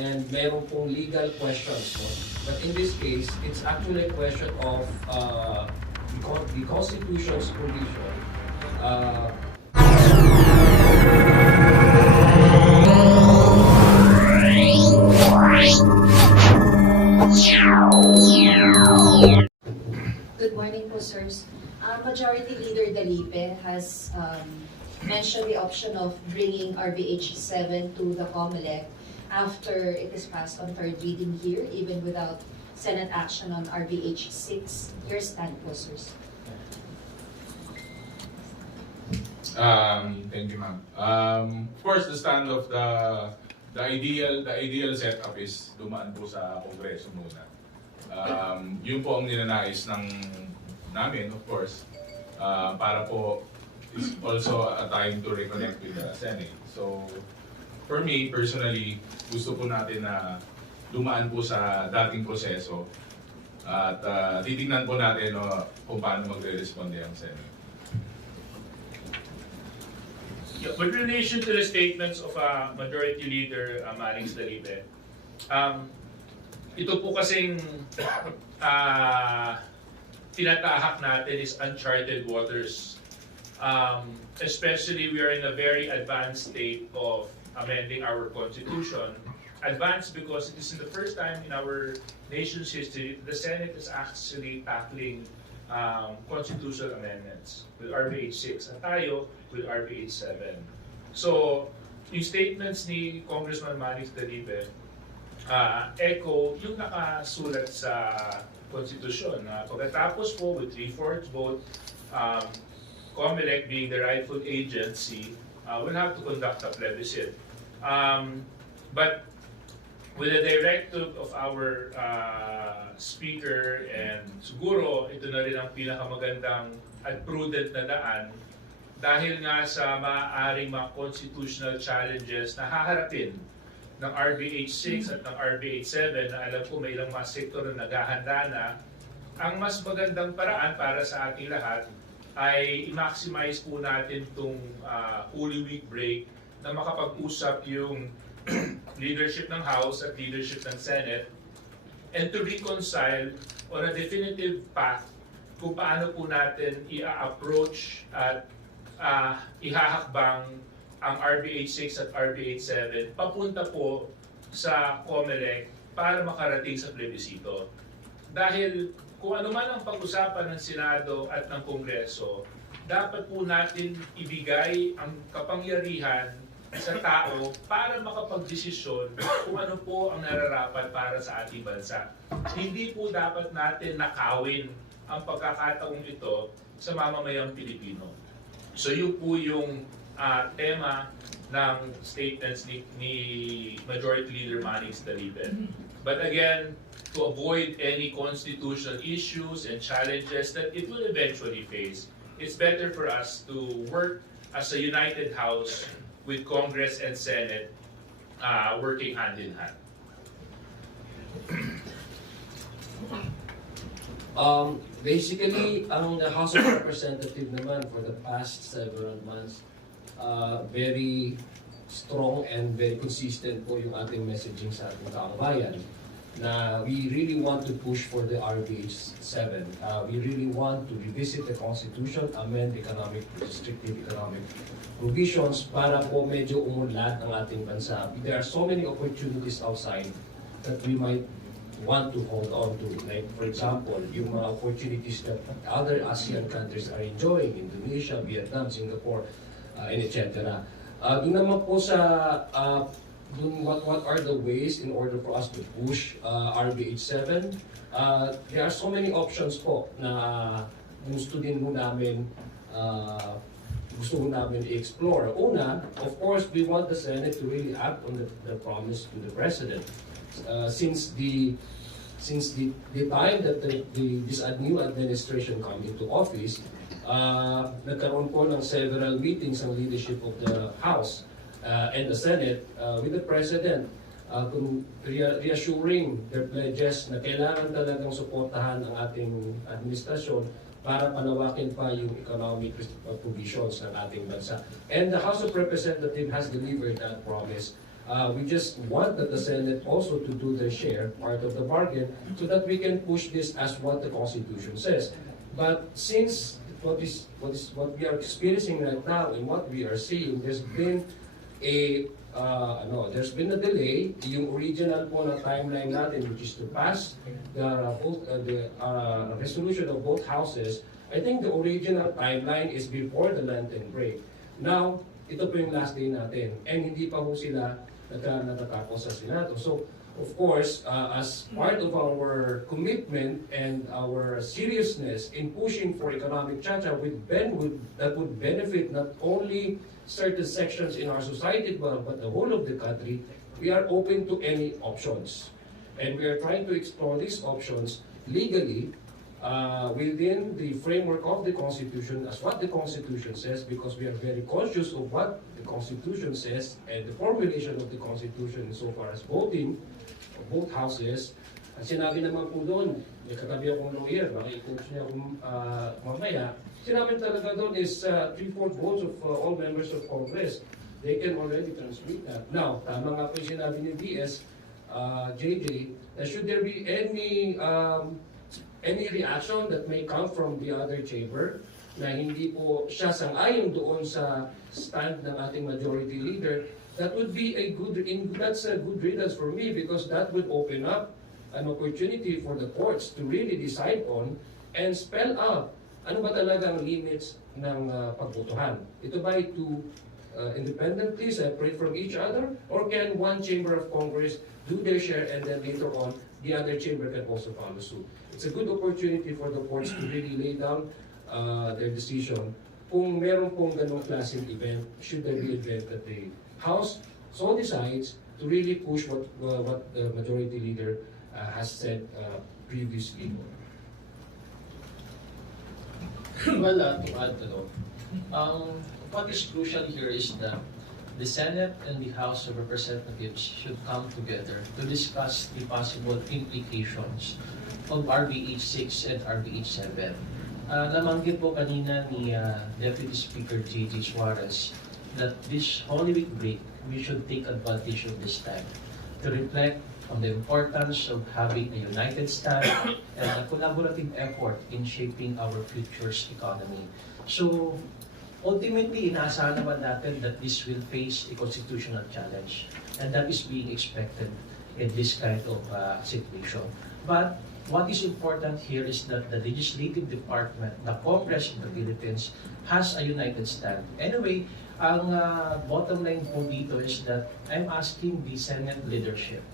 and meron pong legal questions. No? But in this case, it's actually a question of the Constitution's provision. Good morning po, sirs. Majority Leader Dalipe has mentioned the option of bringing RBH7 to the COMELEC after it is passed on third reading here, even without Senate action on RBH6. Your stand po, sirs. Thank you, ma'am. Of course, the stand of the ideal setup is dumaan po sa Kongreso muna. Yun po ang ninanais namin, of course, para po is also a time to reconnect with the Senate. So, for me, personally, gusto po natin na dumaan po sa dating proseso at titignan po natin kung paano magre-responde ang Senate. Yeah, with relation to the statements of Majority Leader Marings Dalipe, ito po kasing tinatahak natin is uncharted waters. Especially we are in a very advanced state of amending our constitution. Advanced because it is the first time in our nation's history the Senate is actually tackling constitutional amendments with RBH6 at tayo with RBH7. So, yung statements ni Congressman Marings Dalipe echo yung nakasulat sa konstitusyon. Pagkatapos po with 3/4 vote, COMELEC being the rightful agency will have to conduct a plebiscite. But with the directive of our speaker, and siguro ito na rin ang pinakamagandang at prudent na daan dahil nga sa maaaring mga constitutional challenges na haharapin ng RBH6 at ng RBH7 na alam ko may ilang mga sektor na naghahanda na, ang mas magandang paraan para sa ating lahat ay i-maximize po natin itong Holy Week break na makapag-usap yung leadership ng House at leadership ng Senate and to reconcile on a definitive path kung paano po natin i-approach at ihahakbang ang RBH6 at RBH7 papunta po sa COMELEC para makarating sa plebisito. Dahil kung ano man ang pag-usapan ng Senado at ng Kongreso, dapat po natin ibigay ang kapangyarihan sa tao para makapagdesisyon kung ano po ang nararapat para sa ating bansa. Hindi po dapat natin nakawin ang pagkakataong ito sa mamamayang Pilipino. So yun po yung tema ng statements ni Majority Leader Marings Dalipe. But again, to avoid any constitutional issues and challenges that it will eventually face, it's better for us to work as a united House with Congress and Senate working hand in hand. Basically, ang House of Representatives naman for the past several months, very strong and very consistent po yung ating messaging sa ating kababayan na we really want to push for the RBH7. We really want to revisit the Constitution, amend restrictive economic provisions para po medyo umunlad ang ating bansa. There are so many opportunities outside that we might want to hold on to. Like, for example, yung mga opportunities that other ASEAN countries are enjoying, Indonesia, Vietnam, Singapore, and etc. Doon naman po sa what are the ways in order for us to push RBH7? There are so many options po na gusto din mo namin i-explore. Una, of course, we want the Senate to really act on the promise to the President. Since the time that this new administration come into office, nagkaroon po ng several meetings ang leadership of the House and the Senate with the President reassuring their pledges na kailangan talagang suportahan ang ating administrasyon para palawakin pa yung economic provisions ng ating bansa. And the House of Representatives has delivered that promise We just want that the Senate also to do their share, part of the bargain, so that we can push this as what the Constitution says. But since what we are experiencing right now and what we are seeing, there's been there's been a delay. Yung original po na timeline natin, which is to pass the resolution of both houses, I think the original timeline is before the Lenten break. Now, ito po yung last day natin, and hindi pa po sila natatapos sa Senado. So, of course, as part of our commitment and our seriousness in pushing for economic chacha that would benefit not only certain sections in our society but the whole of the country, we are open to any options. And we are trying to explore these options legally within the framework of the Constitution as what the Constitution says, because we are very conscious of what the Constitution says and the formulation of the Constitution so far as voting of both houses. At sinabi naman po doon, may katabi akong lawyer, makikita niya kung mamaya, sinabi talaga doon is 3/4 votes of all members of Congress. They can already transmit that. Now, tama nga po yung sinabi ni DS, JJ, that should there be any reaction that may come from the other chamber na hindi po siya sang-ayon doon sa stand ng ating majority leader, that would be that's a good riddance for me, because that would open up an opportunity for the courts to really decide on and spell out ano ba talagang limits ng pagbotohan. Ito ba to independently separate from each other, or can one chamber of Congress do their share and then later on the other chamber can also follow suit? It's a good opportunity for the courts to really lay down their decision kung meron pong ganong klaseng event, should there be an event that the House so decides to really push what the majority leader has said previously. Well, to add to that, what is crucial here is that the Senate and the House of Representatives should come together to discuss the possible implications of RBH6 and RBH7. Namanggit po kanina ni Deputy Speaker J.J. Suarez that this Holy Week break, we should take advantage of this time to reflect on the importance of having a united stand and a collaborative effort in shaping our future's economy. So, ultimately, inaasahan naman natin that this will face a constitutional challenge, and that is being expected in this kind of situation. But what is important here is that the legislative department, the Congress of the Philippines, has a united stand. Anyway, ang bottom line po dito is that I'm asking the Senate leadership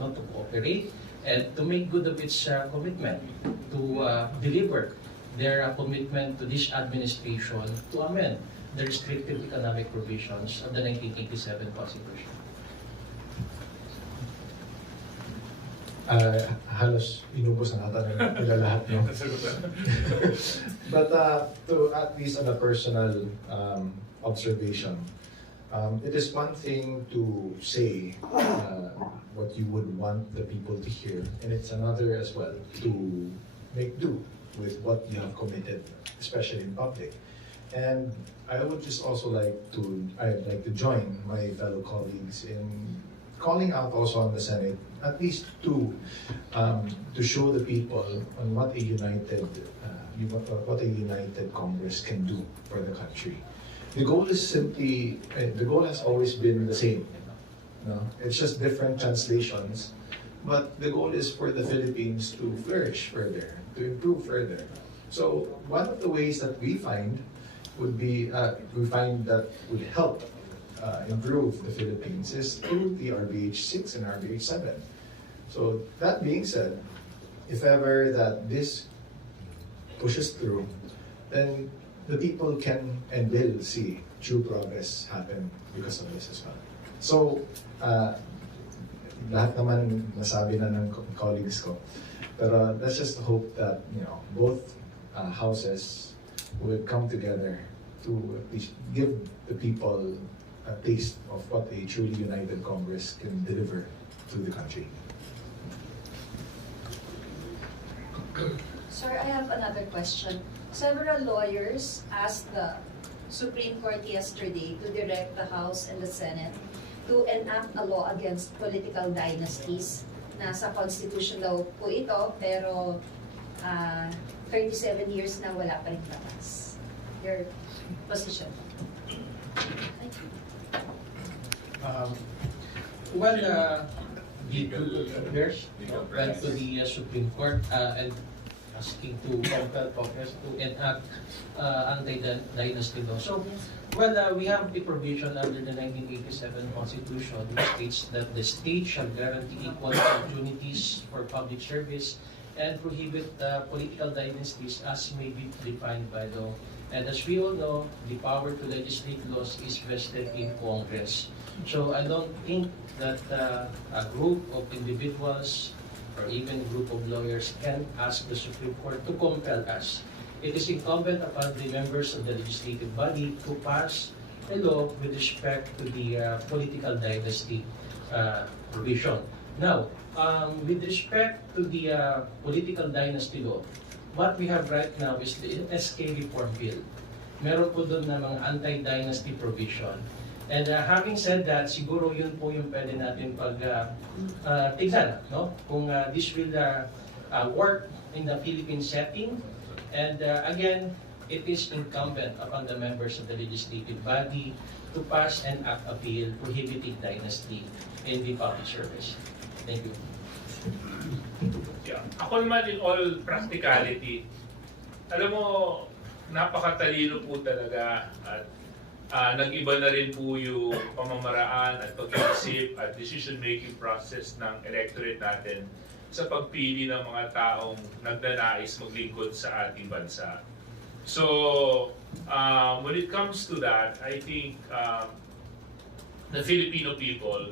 to cooperate and to make good of its commitment to deliver their commitment to this administration to amend the restrictive economic provisions of the 1987 Constitution. Halos inubos na natin nila lahat, no? But to at least on a personal observation, it is one thing to say what you would want the people to hear, and it's another as well to make do with what you have committed, especially in public. And I would just also I'd like to join my fellow colleagues in calling out also on the Senate, at least to show the people on what a united Congress can do for the country. The goal is the goal has always been the same. No? It's just different translations, but the goal is for the Philippines to flourish further, to improve further. So one of the ways that we find would be, that would help improve the Philippines is through the RBH6 and RBH7. So that being said, if ever that this pushes through, then the people can and will see true progress happen because of this as well. So, lahat naman nasabi na ng colleagues ko. Pero let's just hope that, both houses will come together to at least give the people a taste of what a truly united Congress can deliver to the country. Sir, I have another question. Several lawyers asked the Supreme Court yesterday to direct the House and the Senate to enact a law against political dynasties. Nasa constitution daw po ito, pero 37 years na wala pa rin batas. Your position. Thank you. Well, the two affairs went to the Supreme Court and asking to compel Congress to enact anti-dynasty law. So, well, we have a provision under the 1987 Constitution which states that the state shall guarantee equal opportunities for public service and prohibit political dynasties as may be defined by law. And as we all know, the power to legislate laws is vested in Congress. So I don't think that a group of individuals or even a group of lawyers can ask the Supreme Court to compel us. It is incumbent upon the members of the legislative body to pass a law with respect to the political dynasty provision. Now, with respect to the political dynasty law, what we have right now is the SK Reform Bill. Meron po doon na mga anti-dynasty provision. And having said that, siguro yun po yung pwede natin tignan, no? Kung this will work in the Philippine setting. And again, it is incumbent upon the members of the legislative body to pass an act of bill prohibiting dynasty in the public service. Thank you. Yeah. Ako naman in all practicality, alam mo, napakatalino po talaga at nag-iba na rin po yung pamamaraan at pag-iisip at decision-making process ng electorate natin sa pagpili ng mga taong nagnanais maglingkod sa ating bansa. So, when it comes to that, I think the Filipino people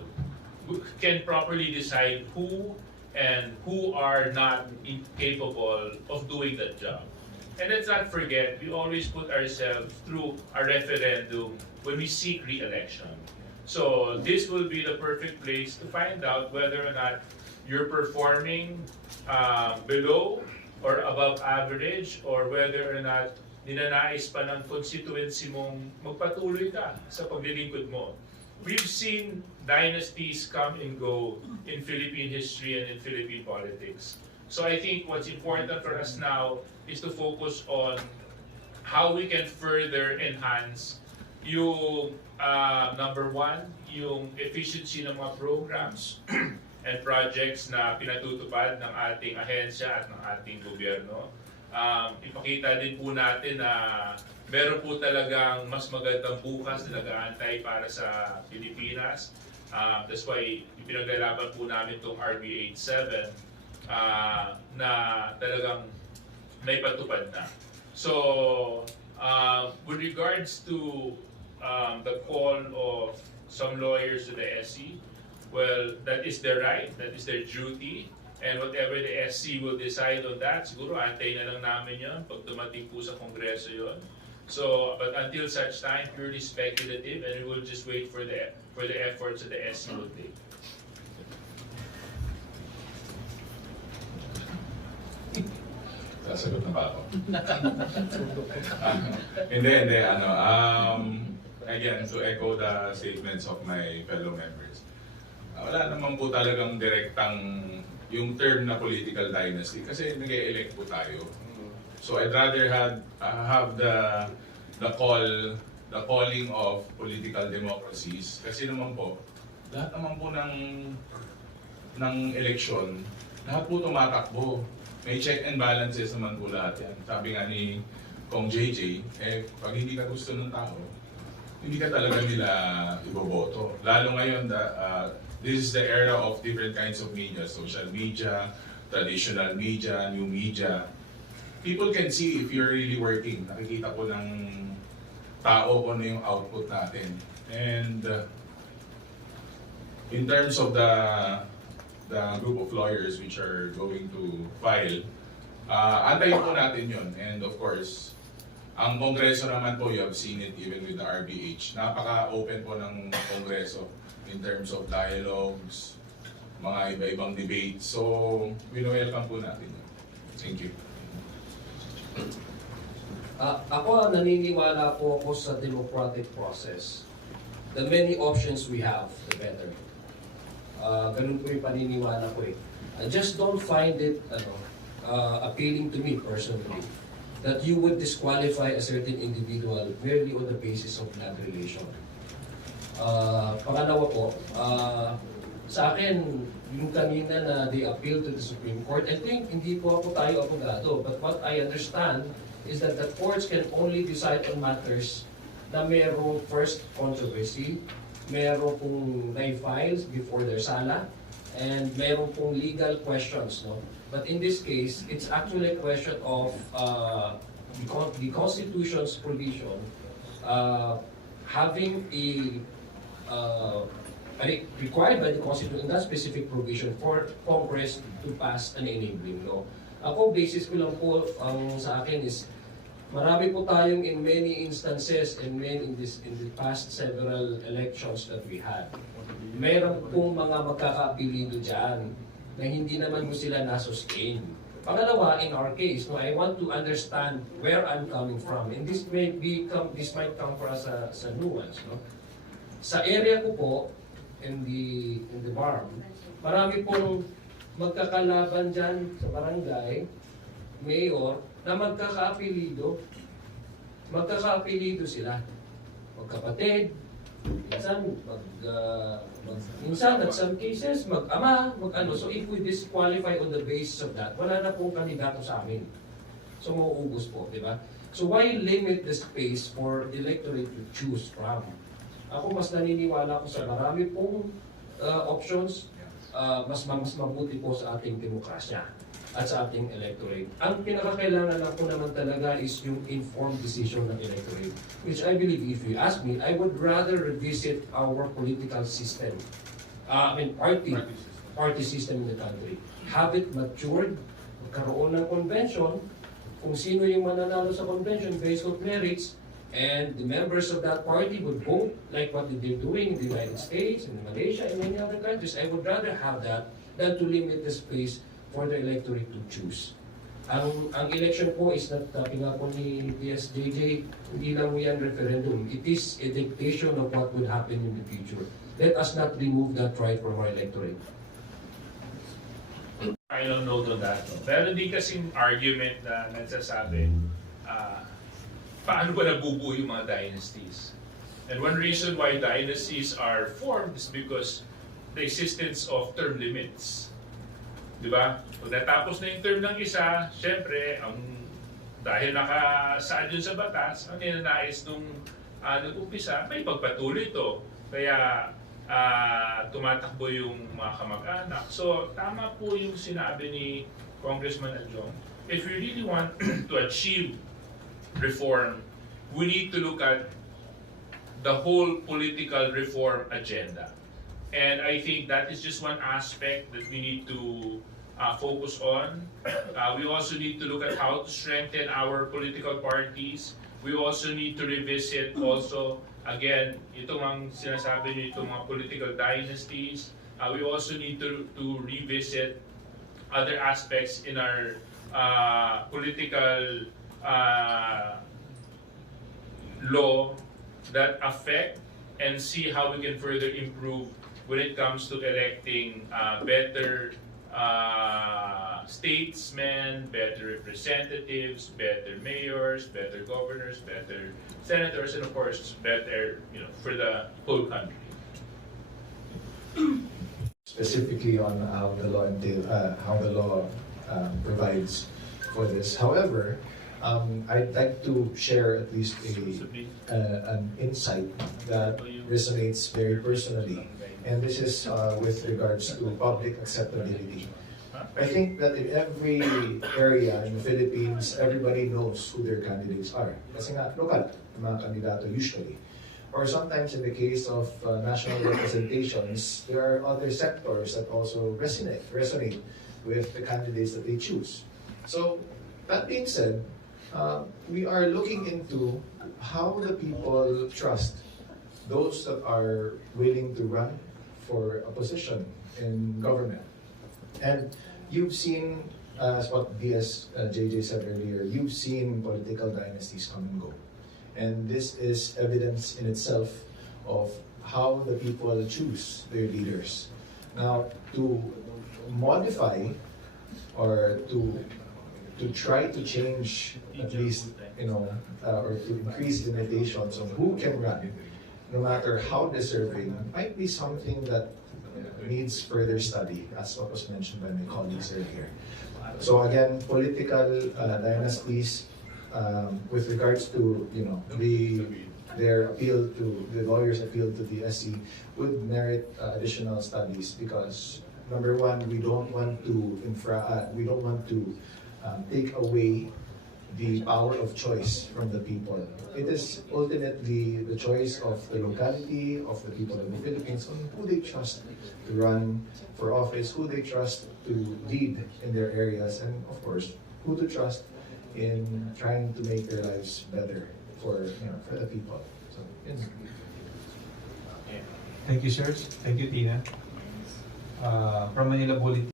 can properly decide who and who are not incapable of doing that job. And let's not forget, we always put ourselves through a referendum when we seek re-election. So this will be the perfect place to find out whether or not you're performing below or above average, or whether or not ninanais pa ng constituency mong magpatuloy ka sa paglilingkod mo. We've seen dynasties come and go in Philippine history and in Philippine politics. So I think what's important for us now is to focus on how we can further enhance yung number one, yung efficiency ng mga programs and projects na pinatutupad ng ating ahensya at ng ating gobyerno. Ipakita din po natin na meron po talagang mas magandang bukas na nag-aantay para sa Pilipinas. That's why ipinaglalaban po namin itong RBH7 na talagang naipatupad na. So, with regards to the call of some lawyers to the SC, well, that is their right, that is their duty, and whatever the SC will decide on that, siguro antay na lang namin yun pag dumating po sa Kongreso yun. So, but until such time, purely speculative, and we will just wait for the efforts that the SC will take. Sasagot na ba ako? Hindi. Again, to echo the statements of my fellow members. Wala naman po talagang direktang yung term na political dynasty kasi nag-e-elect po tayo. So I'd rather have the calling of political democracies kasi naman po lahat naman po ng eleksyon, lahat po tumatakbo. May check and balances naman po lahat yan. Sabi nga ni Kong JJ, pag hindi ka gusto ng tao, hindi ka talaga nila iboboto. Lalo ngayon, this is the era of different kinds of media, social media, traditional media, new media. People can see if you're really working. Nakikita ko ng tao kung ano yung output natin. And in terms of the group of lawyers which are going to file, antayin po natin yun. And of course, ang Kongreso naman po, you have seen it even with the RBH. Napaka-open po ng Kongreso in terms of dialogues, mga iba-ibang debates. So, welcome po natin yun. Thank you. Ako naniniwala po ako sa democratic process. the many options we have, the better. Ganun po yung paniniwala ko eh. I just don't find it appealing to me personally that you would disqualify a certain individual merely on the basis of blood relation. Pangalawa po, sa akin, yung kanina na they appeal to the Supreme Court, I think hindi po tayo abogado, but what I understand is that the courts can only decide on matters na mayroong first controversy, mayroong pong files before their sala, and mayroong pong legal questions. No? But in this case, it's actually a question of the Constitution's provision having required by the Constitution, that specific provision for Congress to pass an enabling law. Ako, basis ko lang po ang sa akin is marami po tayong in many instances in the past several elections that we had. Meron pong mga magkakaapelido dyan na hindi naman mo sila nasustain. Pangalawa, in our case, I want to understand where I'm coming from. And this might come for us sa nuance. No? Sa area ko po, in the barm, marami pong magkakalaban dyan sa barangay, mayor, na magkakaapelido sila. Magkapatid, minsan at some cases, mag-ama, mag-ano. So if we disqualify on the basis of that, wala na pong kandidato sa amin. So mauubos po, di ba? So why limit the space for the electorate to choose from? Ako mas naniniwala ko sa marami pong options, mas mabuti po sa ating demokrasya at sa ating electorate. Ang pinakakailangan lang po naman talaga is yung informed decision ng electorate. Which I believe, if you ask me, I would rather revisit our political system. Party system in the country. Have it matured, magkaroon ng convention, kung sino yung mananalo sa convention based on merits, and the members of that party would vote like what they're doing in the United States, in Malaysia, and many other countries. I would rather have that than to limit the space for the electorate to choose. Ang election po is not, nga po ni PSJJ, hindi lang mo yan referendum. It is a dictation of what would happen in the future. Let us not remove that right from our electorate. I don't know to that. Pero di kasing argument na nagsasabi, paano ba nabubuo yung mga dynasties? And one reason why dynasties are formed is because the existence of term limits. Di ba? Kung natapos na yung term ng isa, syempre, dahil nakasaad yun sa batas, ang ninanais nung nag-umpisa, may pagpatuloy ito. Kaya tumatakbo yung mga kamag-anak. So, tama po yung sinabi ni Congressman Adjong. If we really want to achieve reform, we need to look at the whole political reform agenda. And I think that is just one aspect that we need to focus on. We also need to look at how to strengthen our political parties. We also need to revisit also, again, itong ang sinasabi niyo, itong mga political dynasties. We also need to revisit other aspects in our political law that affect and see how we can further improve when it comes to electing better statesmen, better representatives, better mayors, better governors, better senators, and of course, better, for the whole country. Specifically on how the law provides for this. However, I'd like to share at least an insight that resonates very personally, and this is with regards to public acceptability. I think that in every area in the Philippines, everybody knows who their candidates are. Kasi nga, lokal, mga kandidato usually. Or sometimes in the case of national representations, there are other sectors that also resonate with the candidates that they choose. So, that being said, we are looking into how the people trust those that are willing to run for a position in government. And you've seen, as what JJ said earlier, you've seen political dynasties come and go. And this is evidence in itself of how the people choose their leaders. Now, to modify or to try to change at least, or to increase limitations on who can run, no matter how deserving, might be something that needs further study, as what was mentioned by my colleagues earlier. So again, political dynasties, with regards to their appeal to the lawyers' appeal to the SC would merit additional studies because number one, we don't want to take away the power of choice from the people. It is ultimately the choice of the locality, of the people of the Philippines, on who they trust to run for office, who they trust to lead in their areas, and of course, who to trust in trying to make their lives better for the people. So, Thank you, sir. Thank you, Tina. From Manila Bulletin.